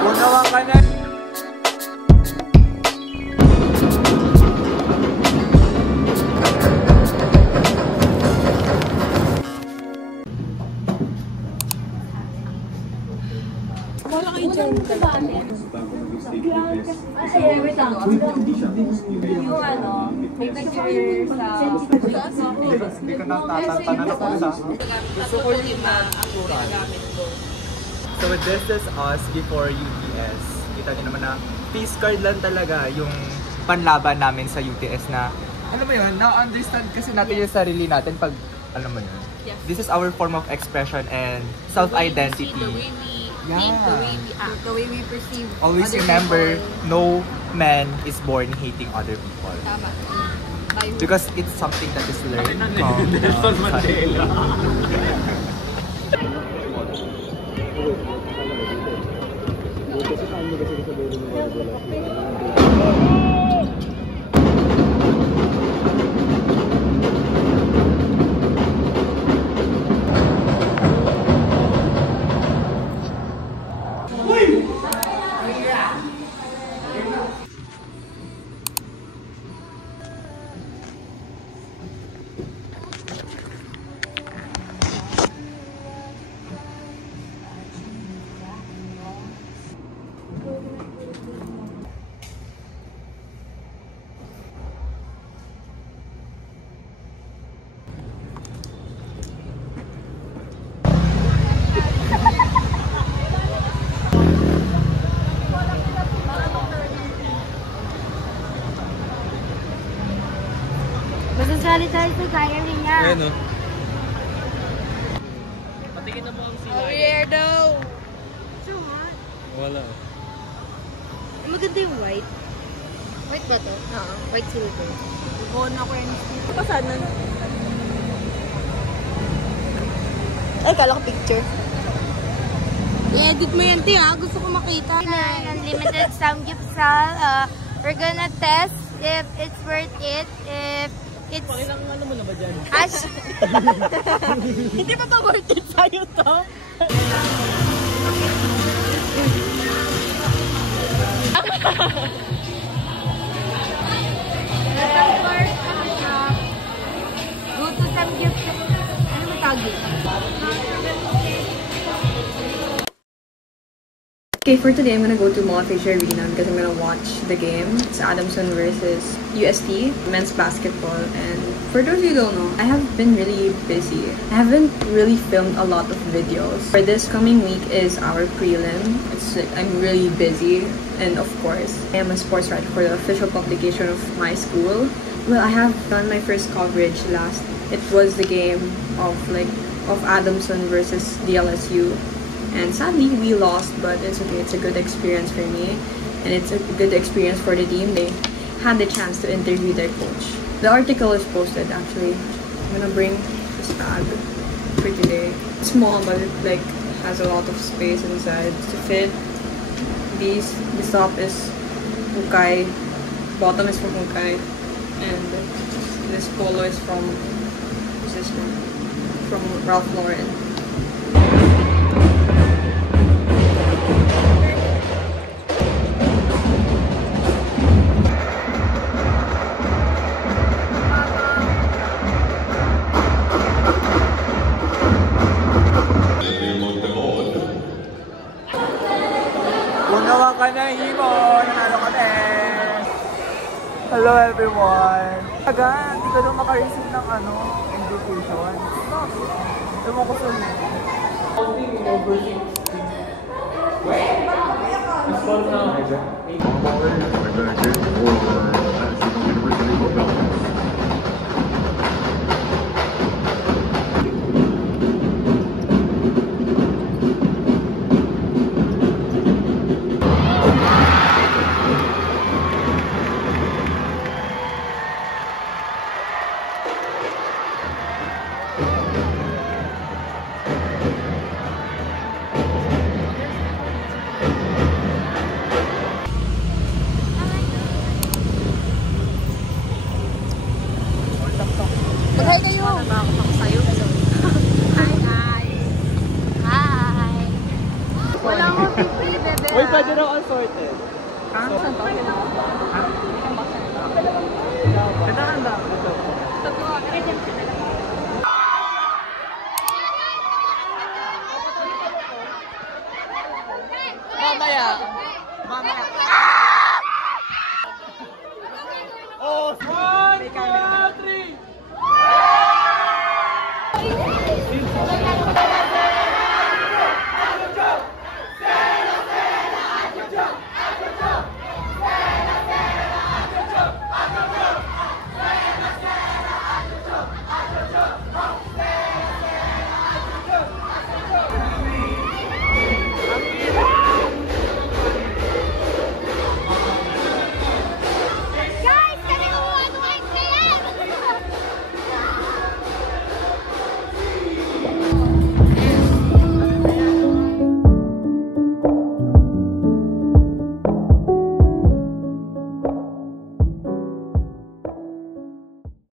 Unawa ka na. Wala kayo dyan. Ay, wait lang. Yung ano, may picture sa... Hindi ka nang tatantanan ako sa... Gusto ko yung natural. So this is us before UTS. Kita niyo naman na peace card lang talaga yung panlaban namin sa UTS na alam mo yun, na-understand kasi natin yung sarili natin pag alam mo yun. This is our form of expression and self-identity. The way we think, the way we act, the way we perceive. Always remember, no man is born hating other people. Tama. Because it's something that is learned from Nelson Mandela. Masasali tayo sa diary niya. Ayan o. Patingin na po ang sila. Weirdo! So hot. Wala. Maganda yung white. White ba to? Oo. White silver. Oo, naku yan. Pasan nun? Ay, kala ko picture. I-edit mo yan, Tia. Gusto ko makita. Unlimited samgyeopsal. We're gonna test if it's worth it. If it's... Pakilang ano mo na ba dyan? Ash! Hindi pa ba worth it sa'yo to? Go to samgyeopsal. Ano mo tawag yun? Okay, for today I'm gonna go to Mall of Asia Arena because I'm gonna watch the game. It's Adamson versus UST, men's basketball. And for those of you who don't know, I have been really busy. I haven't really filmed a lot of videos. For this coming week is our prelim. I'm really busy. And of course, I am a sports writer for the official publication of my school. Well, I have done my first coverage last. It was the game of Adamson versus DLSU. And sadly, we lost, but it's okay. It's a good experience for me. And it's a good experience for the team. They had the chance to interview their coach. The article is posted, actually. I'm gonna bring this bag for today. It's small, but it has a lot of space inside to fit. This top is Hukai. Bottom is from Hukai. And this polo is from, what's this one? From Ralph Lauren. Unawa ka na, Himo! Nanalo ka na eh! Hello everyone! Agad, hindi ka daw maka-receive ng invitation. Ewan ko sa'yo. Mag-hi kayo. Hi! Hi! Wala mo pipi, bebe. pwede raw unsorted. Ha? Saan to? Ha? Handa. Mamaya.